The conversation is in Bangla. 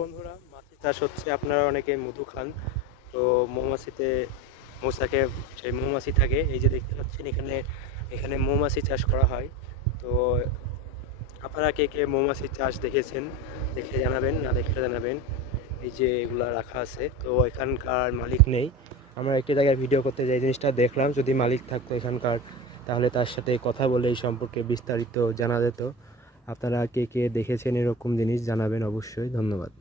বন্ধুরা, মাছি চাষ হচ্ছে। আপনারা অনেকে মধু খান। তো মৌমাছিতে মৌচাকে সেই মৌমাছি থাকে, এই যে দেখতে পাচ্ছেন এখানে এখানে মৌমাছি চাষ করা হয়। তো আপনারা কে কে মৌমাছি চাষ দেখেছেন দেখে জানাবেন, না দেখে জানাবেন। এই যে এগুলা রাখা আছে, তো এখানকার মালিক নেই। আমরা একটি জায়গায় ভিডিও করতে যাই, জিনিসটা দেখলাম। যদি মালিক থাকতো এখানকার, তাহলে তার সাথে কথা বলে এই সম্পর্কে বিস্তারিত জানা যেত। আপনারা কে কে দেখেছেন এরকম জিনিস জানাবেন অবশ্যই। ধন্যবাদ।